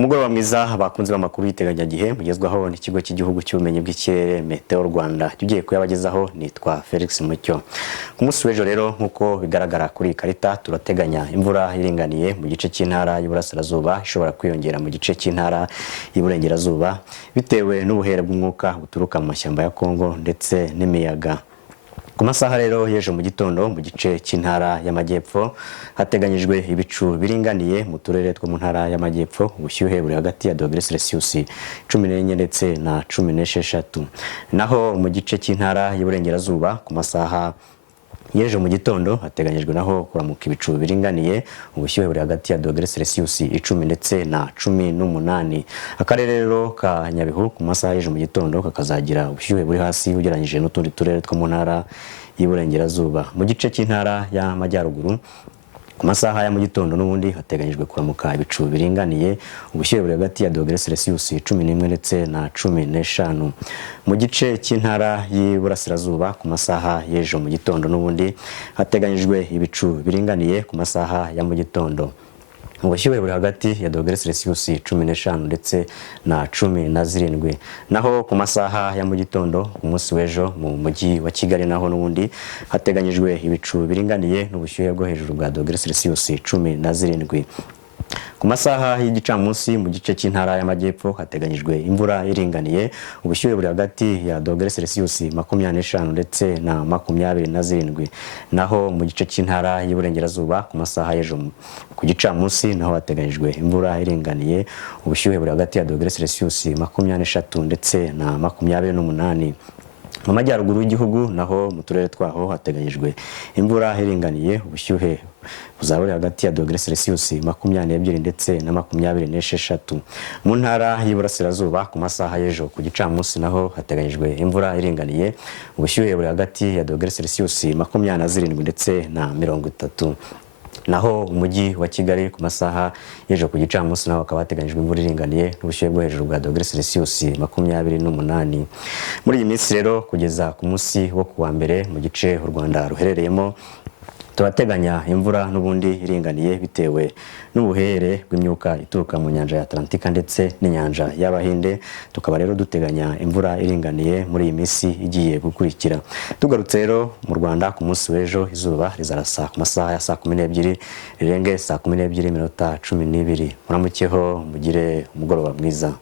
Umugoroba mwiza bakunze b'amakuru y'Iteganyagihe mugezwaho n'ikigo cy'igihugu cy'ubumenyi bw'ikirere Meteorology Rwanda. Tugiye kuyabagezaho nitwa Felix Mucyo. Ku munsi w'ejo rero nkuko bigaragara kuri karita turateganya imvura iringaniye mu gice cy'intara y'Iburasirazuba ishobora kwiyongera mu gice cy'intara y'Iburengerazuba bitewe n'ubuhere bw'umwuka buturuka mu mashyamba ya Kongo ndetse n'imiyaga. Ku masaha rero y'ejo mu gitondo mu gice cy'intara y'Amajyepfo hateganyijwe ibicu biringaniye mu turere two mu ntara y'Amajyepfo, ubushyuhe buri hagati ya °C 14 ndetse na 16. Naho mu gice cy'intara y'Iburengerazuba ku masaha y'ejo mu gitondo hateganyijwe naho kuramuka ibicu biringaniye, ubushyuhe buri hagati ya °C 10 ndetse na 18. Akarere rero ka Nyabihu ku masaha y'ejo mu gitondo kakazagira ubushyuhe buri hasi ugereranyije n'utundi turere two mu ntara y'Iburengerazuba. Mu gice cy'intara y'Amajyaruguru ku masaha ya mu gitondo n'ubundi hateganyijwe kuramuka ibicu biringaniye, ubushyuhe buri hagati ya °C 11 ndetse na 15. Mu gice cy'intara y'Iburasirazuba ku masaha y'ejo mu gitondo n'ubundi hateganyijwe ibicu biringaniye ku masaha ya mu gitondo, ubushyuhe buri hagati ya °C 15 ndetse na 17. Naho ku masaha ya mu gitondo ku munsi w'ejo mu mujyi wa Kigali naho n'ubundi hateganyijwe ibicu biringaniye n'ubushyuhe bwo hejuru bwa °C 17. Ku masaha y'igicamunsi mu gice cy'intara y'Amajyepfo hateganyijwe imvura iringaniye, ubushyuhe buri hagati ya °C 25 ndetse na 27. Naho mu gice cy'intara y'Iburengerazuba ku masaha y'ejo ku gicamunsi naho hateganyijwe imvura iringaniye, ubushyuhe buri hagati ya °C 23 ndetse na 28. Mu majyaruguru y'igihugu naho mu turere twaho hateganyijwe imvura iringaniye, ubushyuhe buzaba buri hagati ya °C 22 ndetse na 26. Mu ntara y'Iburasirazuba ku masaha y'ejo ku gicamunsi naho hateganyijwe imvura iringaniye, ubushyuhe buri hagati ya °C 27 ndetse na 30. Naho umujyi wa Kigali ku masaha y'ejo ku gicamunsi naho hakaba hateganyijwe imvura iringaniye n'ubushyuhe bwo hejuru bwa °C 28. Muri iyi minsi rero kugeza ku munsi wo kuwa mbere mu gice u Rwanda ruherereyemo turateganya imvura n'ubundi iringaniye bitewe n'ubuhere bw'imyuka ituruka mu nyanja ya Atlantika ndetse n'inyanja y'Abahinde. Tukaba rero duteganya imvura iringaniye muri iyi minsi igiye gukurikira. Tugarutse rero mu Rwanda ku munsi w'ejo izuba rizarasa ku masaha ya saa 12 rirenge saa 12:12. Muramukeho mugire umugoroba mwiza.